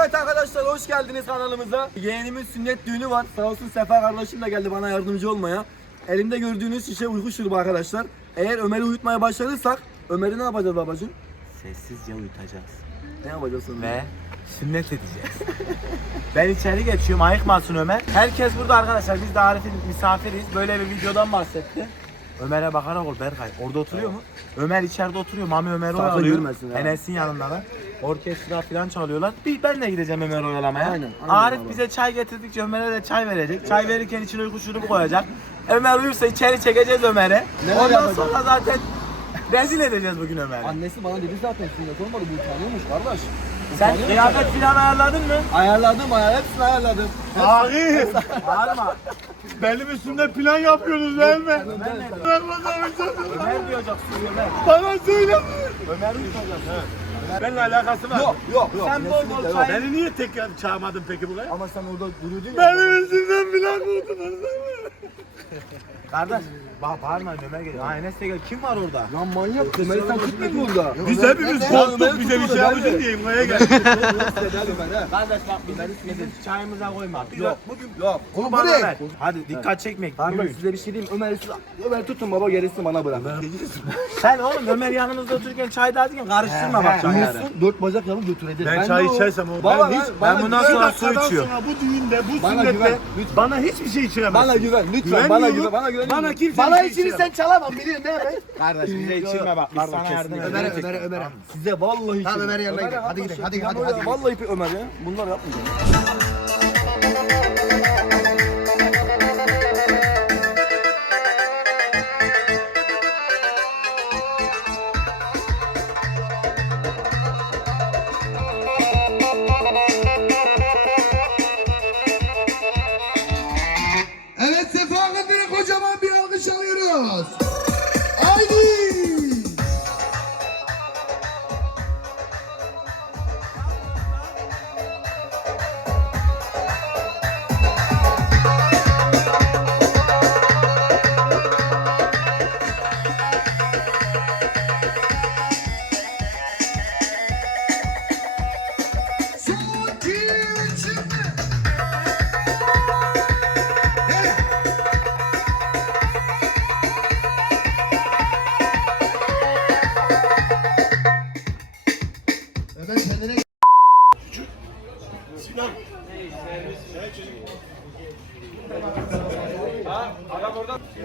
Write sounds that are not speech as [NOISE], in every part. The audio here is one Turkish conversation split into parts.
Evet arkadaşlar hoş geldiniz kanalımıza. Yeğenimin sünnet düğünü var. Sağ olsun Sefa kardeşim de geldi bana yardımcı olmaya. Elimde gördüğünüz şişe uyku şurubu arkadaşlar. Eğer Ömer'i uyutmaya başlarırsak Ömer'i ne yapacağız babacığım? Sessizce uyutacağız. Ne yapacağız sonra? Ve sünnet edeceğiz. [LAUGHS] ben içeri geçiyorum ayıkmasın Ömer. Herkes burada arkadaşlar biz de Arif'in misafiriyiz. Böyle bir videodan bahsetti. Ömer'e bakarak ol Berkay. Orada oturuyor mu? Ömer içeride oturuyor. Mami Ömer'i Sakın oyalıyor. yürümesin ha. Enes'in yanındalar. Orkestra falan çalıyorlar. Bir ben de gideceğim Ömer'i oyalamaya. Aynen, aynen Arif bize çay getirdikçe Ömer'e de çay verecek. Çay verirken içine uyku şurubu koyacak. Ömer uyursa içeri çekeceğiz Ömer'e. Neler Ondan yapacağız? sonra zaten rezil edeceğiz bugün Ömer'i. Annesi bana dedi zaten sünnet olmadı bu utanıyormuş kardeş. Sen kıyafet falan ayarladın mı? Ayarladım ayar hepsini ayarladım. Abi Bağırma. benim üstümde plan yapıyorsunuz değil mi? Ben bakalım Ömer diyeceksin Ömer. Bana söyle. Ömer diyeceksin. Benimle alakası var. Yok yok yok. Sen bol bol çay- Beni niye tekrar çağırmadın peki buraya? Ama sen orada duruyordun ya. Benim üstümden plan kurdunuz değil mi? Kardeş bak bağırmayın Ömer geliyor. Ha Enes de gel. Kim var orada? Lan manyak. Ömer'i sen tutmadın burada. Biz hepimiz korktuk bize bir şey yapacak diye buraya geldik. Kardeş bak bizim, bizim çayımıza koyma. Yok. bugün Yok. Bu ne? Ömer. Hadi dikkat çekmek. Bugün. size bir şey diyeyim. Ömer, Ömer tutun baba gerisini bana bırak. [LAUGHS] Sen oğlum Ömer yanımızda otururken çay dağıtırken karıştırma bak çayları. Dört bacak yavrum götürecek. Ben çay içersem o- ben hiç- bana ben bundan sonra su dakikadan içiyor. sonra bu düğünde bu Bana sünnette bana hiçbir şey içiremezsin. Bana güven lütfen bana güven bana güven. Bana kimse Bana şey içini sen çalamam biliyorsun değil mi? [LAUGHS] Kardeş bize içirme bak. Biz sana yardım edelim. Ömer'e Ömer'e Ömer'e. Size vallahi Tamam Ömer'e yanına gidelim. Hadi gidelim. Hadi hadi hadi. Vallahi Ömer ya. Bunlar yapmayacağım. Kendine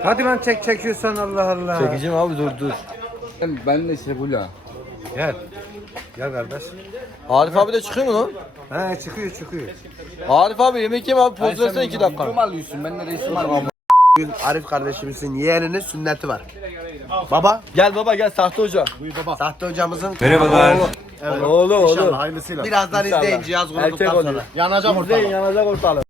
Hadi lan çek çekiyorsan Allah Allah. Çekeceğim abi dur dur. Ben de Sebula. Gel. Gel kardeş. Arif abi de çıkıyor mu lan? He çıkıyor çıkıyor. Arif abi yemek yeme abi poz versene 2 dakika. alıyorsun? Ben de reisim alıyorum. Bugün Arif kardeşimizin yeğeninin sünneti var. Baba gel baba gel sahte hoca. Sahte hocamızın Merhabalar. Evet. Oğlu oğlu. İnşallah hayırlısıyla. Birazdan İnşallah. izleyin cihaz Erkek oluyor. sonra. Yanacak İzleyin ortalık. yanacak ortalık.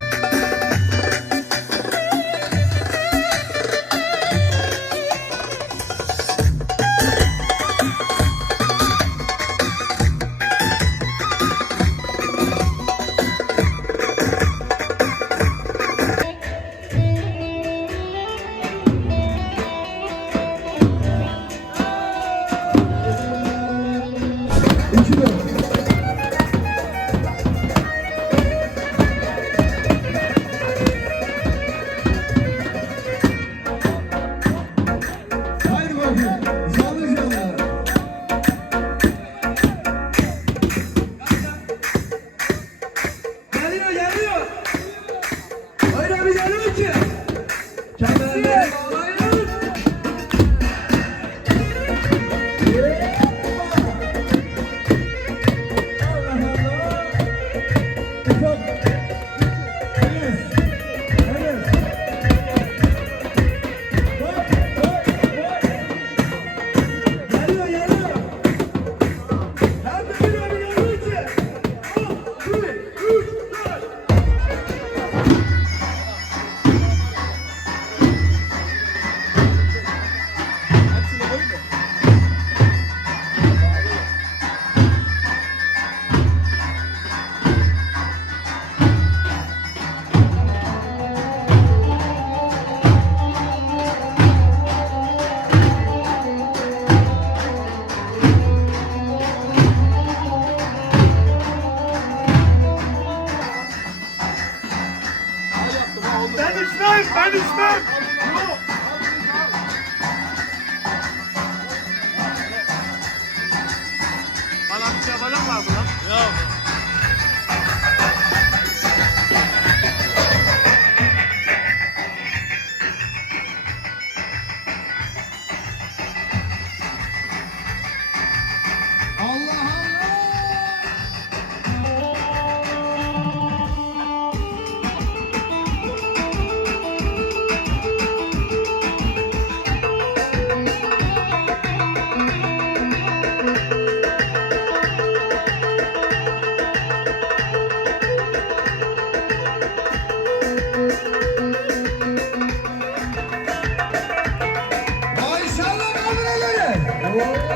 我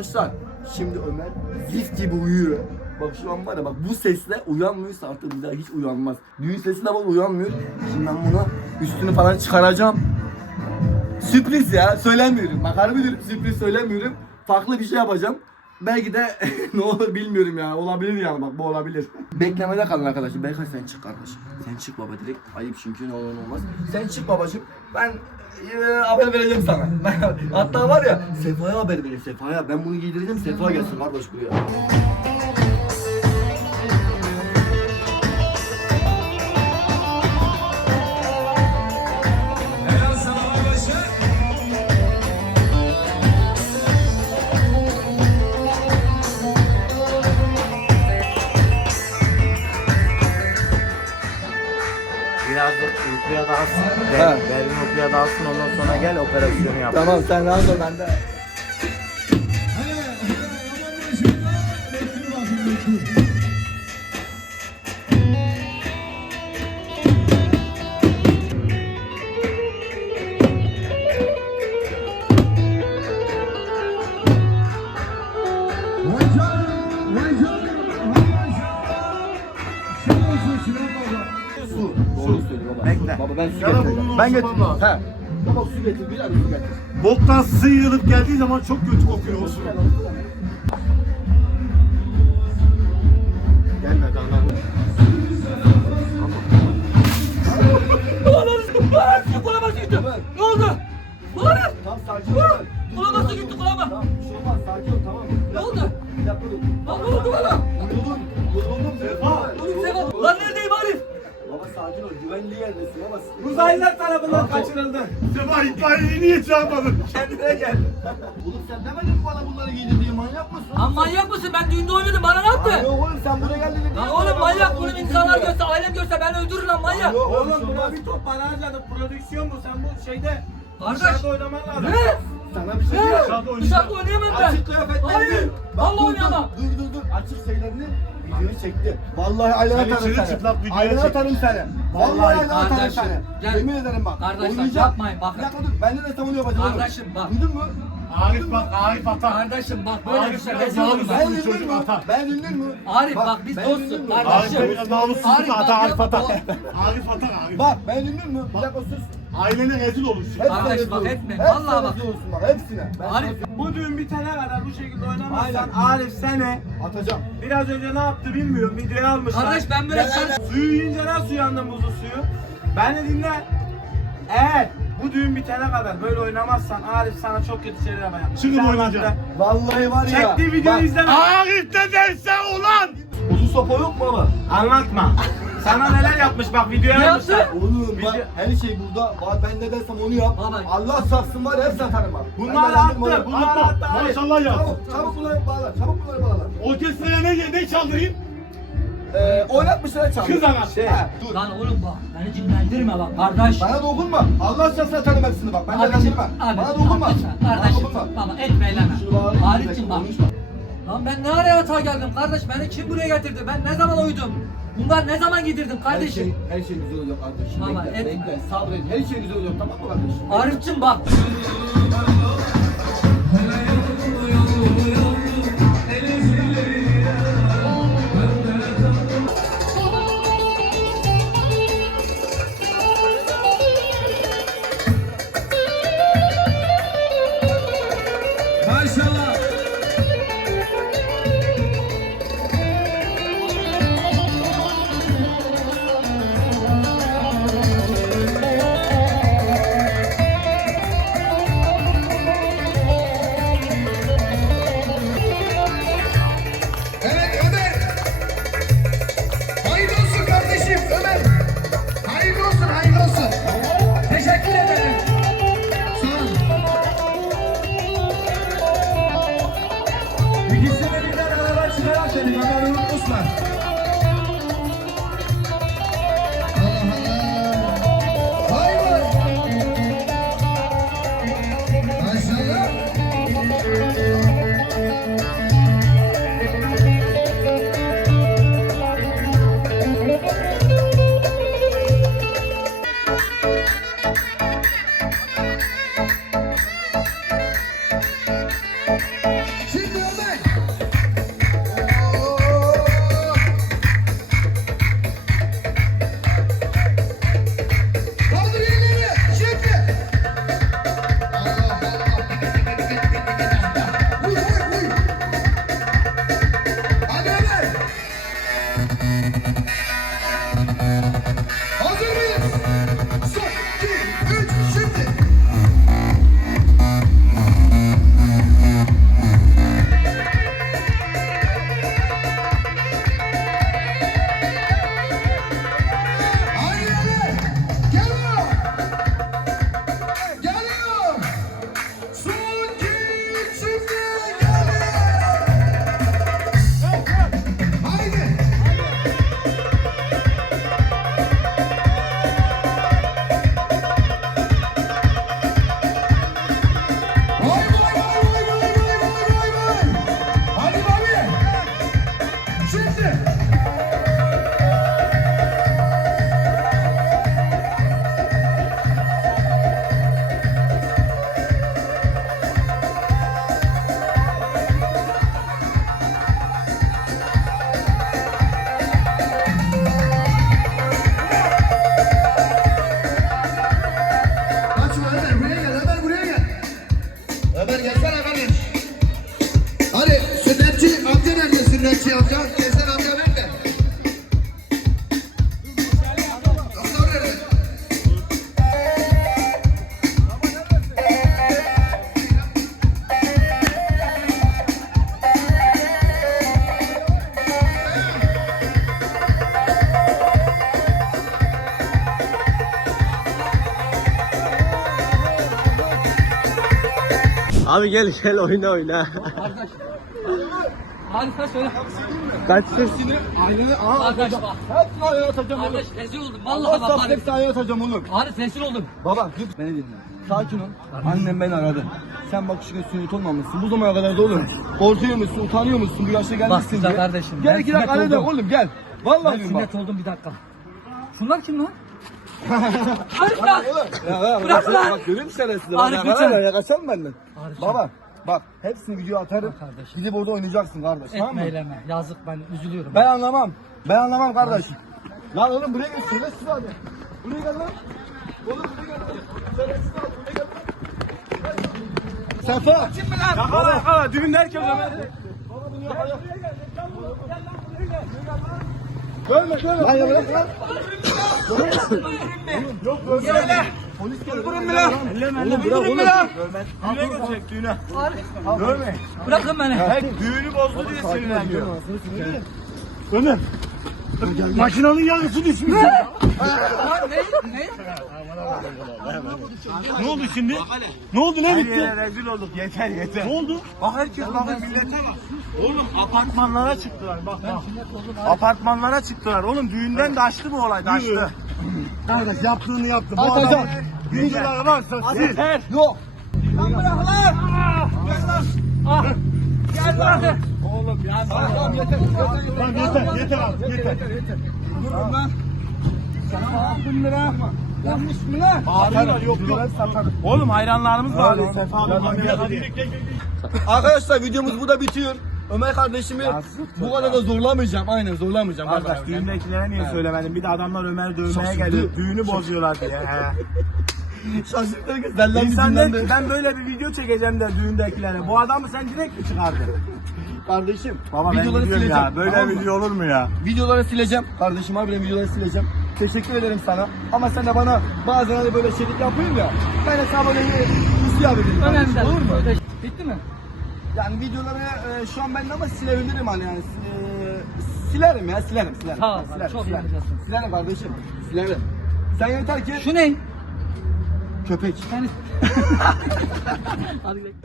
Arkadaşlar şimdi Ömer zif gibi uyuyor. Bak şu an var ya bak bu sesle uyanmıyorsa artık bir daha hiç uyanmaz. Düğün sesine bak uyanmıyor. Şimdi ben buna üstünü falan çıkaracağım. Sürpriz ya söylemiyorum. Bak harbi sürpriz söylemiyorum. Farklı bir şey yapacağım. Belki de [LAUGHS] ne olur bilmiyorum ya. Olabilir yani bak bu olabilir. Beklemede kalın arkadaşım. Berkay sen çık kardeşim. Sen çık baba direkt. Ayıp çünkü ne olur ne olmaz. Sen çık babacığım. Ben e, haber vereceğim sana. [LAUGHS] Hatta var ya Sefa'ya haber verin Sefa'ya. Ben bunu giydireceğim Sefa gelsin kardeş buraya. Uykuya dalsın ondan sonra gel operasyonu yap. Tamam sen rahat ol bende. Vay su Ya da getireceğim. bunun Ben olsun getireyim. baba. He. Baba su getir. Bir abi su getir. Boktan sıyrılıp geldiği zaman çok kötü kokuyor olsun. Gelme daha. Ne oldu? Ulan! Tamam sakin ol. Ulan nasıl gitti kulağıma? Tamam bir şey olmaz sakin ol tamam mı? Ne oldu? Bir dakika dur. Lan ne oldu bana? Vuruldum. Sefa. Oğlum Sefa, lan neredeyim sakin ol. Güvenli yerdesin baba. Uzaylılar tarafından kaçırıldı. Sefa itfaiyeyi niye çağırmadın? Kendine gel. Oğlum sen demedin mi bana bunları giydir diye manyak mısın? Lan manyak mısın? Ben düğünde oynadım. Bana ne Yok yaptı? oğlum sen buraya geldin. Lan oğlum manyak. Bunu insanlar görse, ailem görse beni öldürür lan manyak. Yok Oğlum buna bir top para harcadık. Prodüksiyon bu. Sen bu şeyde Kardeş. dışarıda oynaman lazım. Ne? Sana bir şey Ne? diyeceğim. Dışarıda oynayamam ben. Açık kıyafetlerini. Hayır. Vallahi oynayamam. Dur dur dur. Açık şeylerini videoyu çekti. Vallahi aylana atarım çırı seni. çıplak Aylana atarım seni. Vallahi Vallahi aylana atarım kardeşim, seni. gel. Yemin ederim bak. Oynayacağım. yapmayın, bakın. Bir dakika dur. Ben de savunu yapacağım. oğlum. Kardeşim, bak. Duydun mu? Arif bak Arif atar. Kardeşim bak böyle bir şey Arif rezil olur. ben Ben ünlü çocuk mü? atar. Ben ünlü mü? Arif bak biz ben dostuz ünlü mü? Arif kardeşim. biraz namussuzluk Arif atar bak Arif atar. bak. Arif atar Arif. Bak ben ünlü mü? Bir dakika sus. Ailene rezil olursun. Hepsine rezil bak etme, Hepsine vallahi bak. rezil olsun bak hepsine. Ben Arif Bu düğün bitene kadar bu şekilde oynamazsan Aynen. Arif seni atacağım. biraz önce ne yaptı bilmiyorum videoya almışlar. Kardeş ben böyle sen Suyu yiyince nasıl uyandın buzlu suyu? Beni dinle. Eğer bu düğün bitene kadar böyle oynamazsan Arif sana çok kötü şeyler yapacak. Çıkın Bir oynayacağım. Vallahi var ya. Çektiği videoyu Bak, izleme. Arif ne derse ulan. Uzun sopa yok mu ama? Anlatma. Sana neler yapmış bak videoya Ne almışlar. yaptı? Oğlum bak Video- her şey burada. Bak ben ne dersem onu yap. Baba. Allah saksın var ya hepsini atarım bak. Bunlar Ben attı, dedim bunlar ona. attı Arif. Maşallah ya. Çabuk, çabuk bunları bağla. Çabuk bunları bağla. Orkestraya ne, ne çaldırayım? Ee, oynatmışlar çaldı. Kız ana. Şey, dur. Lan oğlum bak beni cinlendirme bak kardeş. Bana dokunma. Allah şahsı atarım hepsini bak. Ben de Abicim, dedim abi, Bana dokunma. lütfen, Bana Kardeşim, dokunma. baba etme eyleme. Şunu bağlayayım. Bak. Konuşma. Lan ben ne araya hata geldim kardeş? Beni kim buraya getirdi? Ben ne zaman uyudum? Bunlar ne zaman giydirdim Her kardeşim? şey, her şey güzel olacak kardeşim. Baba, bekle, etme. bekle, sabret. Her şey güzel olacak tamam mı kardeşim? Arif'cim bak. Abi gel gel oyna oyna. Harika söyle. Kaçsın? Aileni aha Kardeş bak. Hepsini ayağa atacağım oğlum. Kardeş rezil oldum. Allah Vallahi bak Arif. hepsini ayağa atacağım oğlum. Arif rezil oldum. Baba git beni dinle. Sakin ol. Annem beni aradı. Sen bak şu sünnet olmamışsın. Bu zamana kadar da oğlum. Korkuyor musun? Utanıyor musun? Bu yaşta gelmişsin diye. kardeşim, Gel iki dakika hadi oğlum gel. Vallahi Ben bak. sünnet oldum bir dakika. Şunlar kim lan? Arif. Ya, ya, Bırak lan. Bak görüyor musun sen sizi? Arif, Bak, lütfen. ya, ya kaçalım benden. Arifcan. Baba bak hepsini video atarım. Bak kardeşim. Gidip orada oynayacaksın kardeş. Tamam mı? Etme eyleme. Yazık ben üzülüyorum. Ben anlamam. Ben anlamam kardeş. Lan oğlum buraya gel. Şerefsiz abi. Buraya gel lan. Oğlum buraya gel. Şerefsiz abi buraya gel. Sefa. Yakala yakala düğün derken Ömer. Görme görme. Lan ya bırak lan. Yok görme. Polis geliyor. Vurun mu lan? Oğlum bırak oğlum. Düğüne götürecek düğüne. Görme. Bırakın beni. Düğünü bozdu diye sinirleniyor. Ömer. Makinenin yarısı düşmüş. Lan ne? Ne? ne oldu şimdi? Ne oldu ne bitti? rezil olduk yeter yeter. Ne oldu? Bak herkes bakın millete bak. Oğlum apartmanlara çıktılar bak bak. Apartmanlara çıktılar. Oğlum düğünden de açtı bu olay taştı. Kardeş yaptığını yaptı. Bu adam videoları varsa sil. Yeter. Yok. Gel bırakın. Tamam yeter. Yeter. Tamam yeter yeter abi yeter. Durun lan. Sana 1000 lira. Yanlış mı lan? Atarım. Yok yok. Oğlum hayranlarımız var. Sefa Arkadaşlar videomuz burada bitiyor. Ömer kardeşimi bu kadar da zorlamayacağım. Aynen zorlamayacağım. Arkadaş Arkadaş düğündekilere niye söylemedin? Bir de adamlar Ömer'i dövmeye Şaşırdı. geliyor. Düğünü bozuyorlar diye. He. Şaşırttı ki senden İnsan der ki, ben böyle bir video çekeceğim de düğündekilere. Bu adamı sen direkt mi çıkardın? Kardeşim Baba ben videoları gidiyorum sileceğim. ya. Böyle tamam mı? video olur mu ya? Videoları sileceğim. Kardeşim harbiden videoları sileceğim. Teşekkür ederim sana. Ama sen de bana bazen hani böyle şeylik yapıyorsun ya. Ben de sana böyle bir isyan edeyim. Önemli değil. Olur mu? Bitti mi? Yani videoları e, şu an bende ama silebilirim hani yani. E, silerim ya silerim silerim. Ol, silerim, çok silerim. yapacaksın. Silerim kardeşim. Silerim. Sen yeter ki Şu ne? köpek. Yani... [LAUGHS] Hadi gidelim.